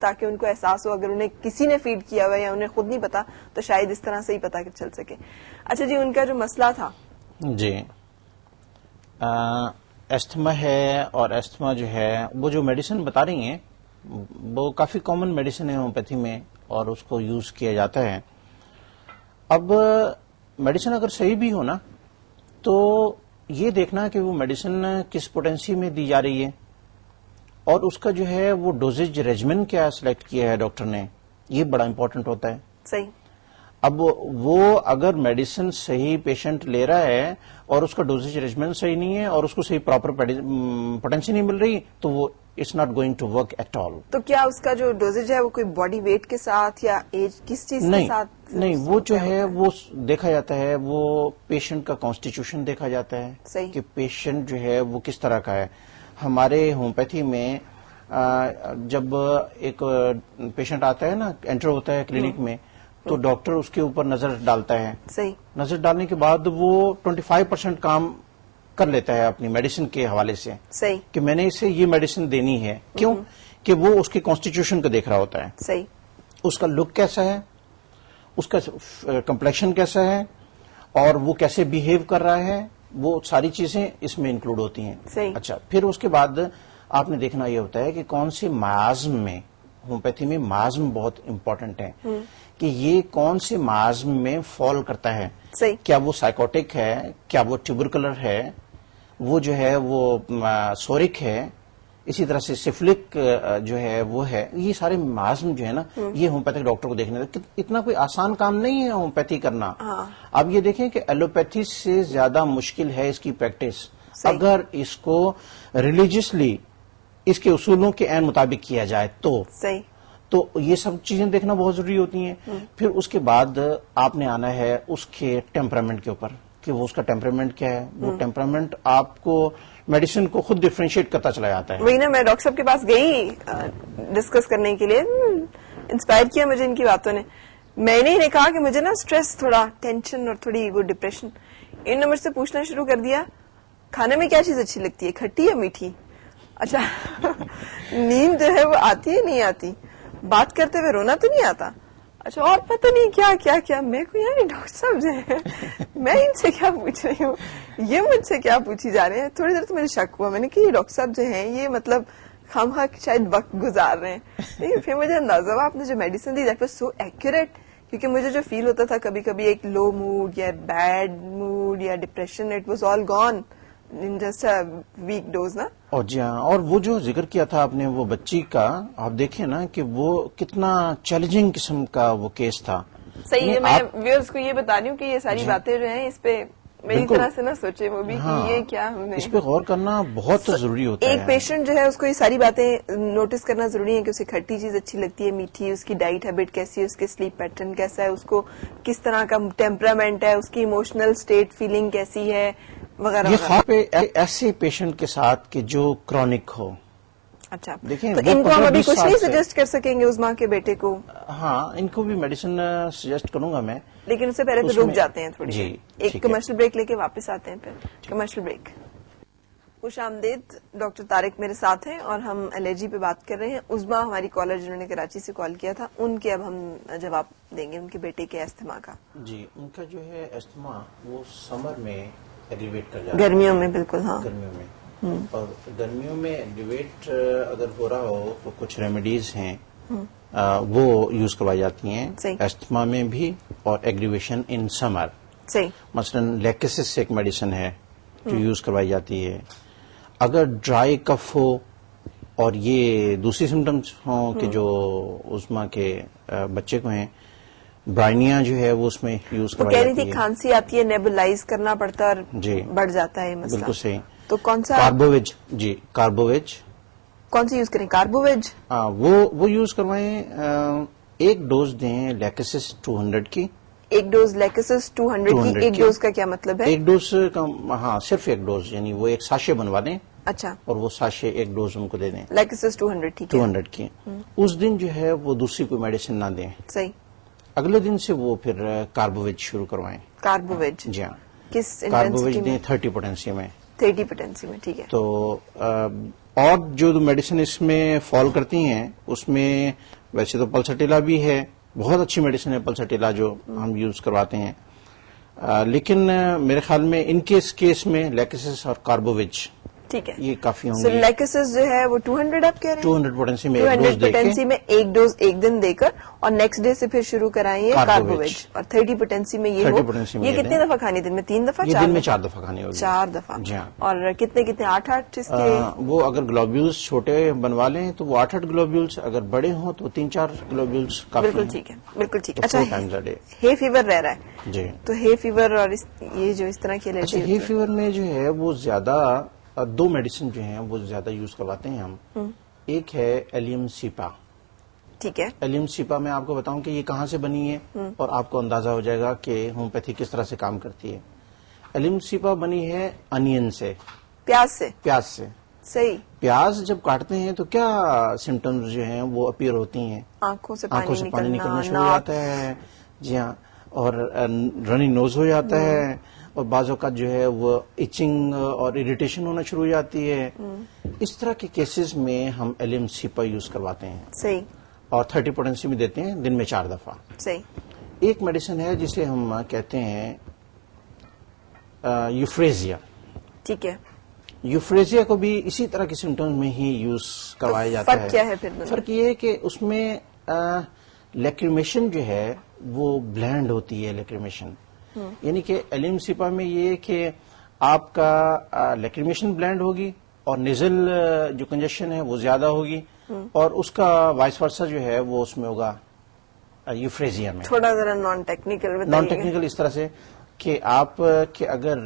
تاکہ ان کو احساس ہو, اگر انہیں کسی نے فیڈ کیا ہوا یا انہیں خود نہیں پتا تو شاید اس طرح سے ہی پتا چل سکے. اچھا جی, ان کا جو مسئلہ تھا جی استھما ہے, اور استھما جو ہے وہ جو میڈیسن بتا رہی ہیں وہ کافی کامن میڈیسن ہے ہومیوپیتھی میں, اور اس کو یوز کیا جاتا ہے. اب میڈیسن اگر صحیح بھی ہو نا تو یہ دیکھنا کہ وہ میڈیسن کس پوٹینسی میں دی جا رہی ہے, اور اس کا جو ہے وہ ڈوزیج ریجمن کیا سلیکٹ کیا ہے ڈاکٹر نے, یہ بڑا امپورٹنٹ ہوتا ہے. صحیح. اب وہ اگر میڈیسن صحیح پیشنٹ لے رہا ہے اور اس کا ڈوزیج ریجمن صحیح نہیں ہے اور اس کو صحیح پراپر پوٹینسی نہیں مل رہی تو وہ it's not going to work at all. تو کیا اس کا جو ڈوزیج ہے وہ کوئی باڈی ویٹ کے ساتھ یا ایج کس چیز کے ساتھ؟ نہیں, وہ جو ہے وہ دیکھا جاتا ہے, وہ پیشنٹ کا کانسٹیٹیوشن دیکھا جاتا ہے. صحیح. کہ پیشنٹ جو ہے وہ کس طرح کا ہے. ہمارے ہومیوپیتھی میں جب ایک پیشنٹ آتا ہے نا, انٹر ہوتا ہے کلینک میں, تو ڈاکٹر اس کے اوپر نظر ڈالتا ہے. صحیح. نظر ڈالنے کے بعد وہ 25% کام کر لیتا ہے اپنی میڈیسن کے حوالے سے. صحیح. کہ میں نے اسے یہ میڈیسن دینی ہے. کیوں؟ کہ وہ اس کے کانسٹیٹیوشن کو دیکھ رہا ہوتا ہے. صحیح. اس کا لک کیسا ہے, اس کا کمپلیکشن کیسا ہے, اور وہ کیسے بیہیو کر رہا ہے, وہ ساری چیزیں اس میں انکلوڈ ہوتی ہیں. صحیح. اچھا, پھر اس کے بعد آپ نے دیکھنا یہ ہوتا ہے کہ کون سے معازم میں, ہومیوپیتھی میں معازم بہت امپورٹنٹ ہے, کہ یہ کون سے معازم میں فال کرتا ہے. صحیح. کیا وہ سائیکوٹک ہے, کیا وہ ٹیوبرکلر ہے, وہ جو ہے وہ سورک ہے, اسی طرح سے سفلک جو ہے وہ ہے. یہ سارے معازم جو ہے نا, یہ ہومیوپیتھک ڈاکٹر کو دیکھنے اتنا کوئی آسان کام نہیں ہے ہومیوپیتھی کرنا. اب یہ دیکھیں کہ ایلوپیتھی سے زیادہ مشکل ہے اس کی پریکٹس. اگر اس کو ریلیجیسلی اس کے اصولوں کے عین مطابق کیا جائے تو صحیح. تو یہ سب چیزیں دیکھنا بہت ضروری ہوتی ہیں. پھر اس کے بعد آپ نے آنا ہے اس کے ٹیمپرامنٹ کے اوپر, کہ وہ اس کا ٹیمپرامنٹ کیا ہے. وہ ٹیمپرامنٹ آپ کو میڈیسن کو خود ڈفرینشیٹ کرتا چلا جاتا ہے. وہی نا, میں ڈاکٹر صاحب کے پاس گئی ڈسکس کرنے کے لیے, انسپائر کیا مجھے ان کی باتوں نے. میں نے انہیں کہا کہ مجھے نا اسٹریس, تھوڑا ٹینشن اور تھوڑی وہ ڈپریشن. انہوں نے مجھ سے پوچھنا شروع کر دیا کھانے میں کیا چیز اچھی لگتی ہے, کھٹی یا میٹھی. اچھا نیند جو ہے وہ آتی ہے نہیں آتی, بات کرتے ہوئے رونا تو نہیں آتا. اچھا اور پتہ نہیں کیا کیا کیا. میں کو یار ڈاکٹر صاحب جو ہے میں ان سے کیا پوچھ رہی ہوں, یہ مجھ سے کیا پوچھی جا رہے ہیں. تھوڑی دیر تو مجھے شک ہوا, میں نے کہ یہ ڈاکٹر صاحب جو ہیں یہ مطلب خواہ شاید وقت گزار رہے ہیں. لیکن پھر مجھے اندازہ ہوا آپ نے جو میڈیسن دی دیٹ واز سو ایکوریٹ, کیونکہ مجھے جو فیل ہوتا تھا کبھی کبھی ایک لو موڈ یا بیڈ موڈ یا depression, it was all gone in just week dose نا. اور جی ہاں, اور وہ جو ذکر کیا تھا آپ نے وہ بچی کا, آپ دیکھیں نا کہ وہ کتنا چیلنجنگ قسم کا وہ کیس تھا. صحیح ہے, میں ویورز کو یہ بتا رہی ہوں کہ یہ ساری باتیں جو ہیں اس پہ میری طرح سے نہ سوچے وہ بھی, کہ یہ کیا ہم نے, اس پہ غور کرنا بہت ضروری ہوتا ہے. ایک پیشنٹ جو ہے اس کو یہ ساری باتیں نوٹس کرنا ضروری ہے کہ اسے کھٹی چیز اچھی لگتی ہے, میٹھی, اس کی ڈائٹ ہیبٹ کیسی ہے, اس کے سلیپ پیٹرن کیسا ہے, اس کو کس طرح کا ٹیمپرامنٹ ہے, اس کی ایموشنل اسٹیٹ فیلنگ کیسی ہے وغیرہ. یہ خاص پہ ایسے پیشنٹ کے ساتھ کہ جو کرونک ہو. اچھا, دیکھیں تو ان کو ہم ابھی کچھ نہیں سجیسٹ کر سکیں گے عظما کے بیٹے کو؟ ہاں, ان کو بھی میڈیسن سجیسٹ کروں گا میں, لیکن اس سے پہلے پھر رک جاتے ہیں تھوڑی. جی, ایک کمرشل بریک لے کے واپس آتے ہیں. پھر کمرشل بریک. خوش آمدید, ڈاکٹر طارق میرے ساتھ ہیں اور ہم الرجی پہ بات کر رہے ہیں. عظما ہماری کالر جنہوں نے کراچی سے کال کیا تھا, ان کے اب ہم جواب دیں گے ان کے بیٹے کے استھما کا. جی, ان کا جو ہے استھما وہ سمر میں ایگریویٹ کر جاتا ہے, گرمیوں میں. بالکل ہاں, گرمیوں میں. اور گرمیوں میں ایگریویٹ اگر ہو رہا ہو تو کچھ ریمیڈیز ہیں وہ یوز کروائی جاتی ہیں استھما میں بھی, اور ایگریویشن ان سمر. مثلا لیکسس ایک میڈیسن ہے جو یوز کروائی جاتی ہے. اگر ڈرائی کف ہو اور یہ دوسری سمٹمز ہوں کہ جو عظما کے بچے کو ہیں, برائنیا جو ہے وہ اس میں یوز کروائی جاتی ہے. کہہ رہی تھی کھانسی آتی ہے, نیبولائز کرنا پڑتا ہے اور جی بڑھ جاتا ہے مسئلہ. بالکل صحیح. تو کون سا کاربوویج؟ جی, کاربوویج. کون سی یوز کریں؟ کاربوویج. وہ یوز کروائیں. ایک ڈوز دیں لیکسس 200 کی. ایک ڈوز لیکسس 200 کی. ایک ڈوز کا کیا مطلب ہے؟ ایک ڈوز کا ہاں صرف ایک ڈوز, یعنی وہ ایک ساشے بنوا دیں. اچھا, اور وہ ساشے ایک ڈوز ان کو دے دیں لیکسس 200. 200 کی. اس دن جو ہے وہ دوسری کوئی میڈیسن نہ دیں. صحیح. اگلے دن سے وہ پھر کاربوویج شروع کروائیں. کاربوویج. جی ہاں, کس کاربوویج دیں 30 پوٹینسی میں. 30 پوٹینسی میں. ٹھیک ہے. تو اور جو میڈیسن اس میں فال کرتی ہیں اس میں ویسے تو پلسٹیلا بھی ہے، بہت اچھی میڈیسن ہے پلسٹیلا جو ہم یوز کرواتے ہیں، لیکن میرے خیال میں ان کیس میں لیکسس اور کاربوویج ٹھیک ہے، یہ کافی ہوں سو گی. لیکسس جو ہے وہ 200 آپ کہہ رہے ہیں، 200 پوٹینسی میں ایک 200 ڈوز دے کے پوٹینسی میں ایک ڈوز ایک دن دے کر اور نیکسٹ ڈے سے پھر شروع کرائیے کاربوویج، اور 30 پوٹینسی میں یہ 30 ہو. پوٹینسی میں یہ کتنی دفعہ کھانی دن میں؟ 3 دفعہ؟ یہ دن میں 4 دفعہ کھانی ہوگی. 4 دفعہ. جی ہاں. اور کتنے 8 اس کے؟ وہ اگر گلوبیولز چھوٹے بنوا لیں تو وہ 8 گلوبیولز، اگر بڑے ہوں تو 3-4 گلوبیولز کافی. بالکل ٹھیک ہے، بالکل ٹھیک. تو اچھا 4 times a day. ہے فیور رہ رہا ہے جی. تو ہے فیور اور یہ جو اس طرح کی اچھا، الرجی ہے فیور میں جو ہے وہ زیادہ 2 میڈیسن جو ہیں وہ زیادہ یوز کرواتے ہیں ہم. ایک ہے ایلیم سیپا. ٹھیک ہے. ایلیم سیپا میں آپ کو بتاؤں کہ یہ کہاں سے بنی ہے اور آپ کو اندازہ ہو جائے گا کہ ہومیوپیتھی کس طرح سے کام کرتی ہے. ایلیم سیپا بنی ہے انین سے، پیاز سے. پیاز سے. صحیح. پیاز جب کاٹتے ہیں تو کیا سمٹمز جو ہیں وہ اپیئر ہوتی ہیں؟ آنکھوں سے پانی نکلنا شروع ہو جاتا ہے. جی ہاں. اور رنی نوز ہو جاتا ہے، اور بعض اوقات جو ہے وہ ایچنگ اور اریٹیشن ہونا شروع ہو جاتی ہے. اس طرح کے کیسز میں ہم ایلیم سیپا یوز کرواتے ہیں. صحیح. اور 30 پوٹینسی میں دیتے ہیں دن میں 4 دفعہ. صحیح. ایک میڈیسن ہے جسے ہم کہتے ہیں یوفریزیا. ٹھیک ہے. یوفریزیا کو بھی اسی طرح کے سمٹمز میں ہی یوز کروایا جاتا ہے. فرق کیا ہے پھر؟ فرق یہ ہے کہ اس میں لیکریمیشن جو ہے وہ بلینڈ ہوتی ہے. لیکریمیشن یعنی کہ ایلیم سیپا میں یہ ہے کہ آپ کا لیکریمیشن بلینڈ ہوگی اور نیزل جو کنجیشن ہے وہ زیادہ ہوگی، اور اس کا وائس ورسا جو ہے وہ اس میں ہوگا یوفریزیا میں. تھوڑا ذرا نان ٹیکنیکل نان ٹیکنیکل اس طرح سے کہ آپ کے اگر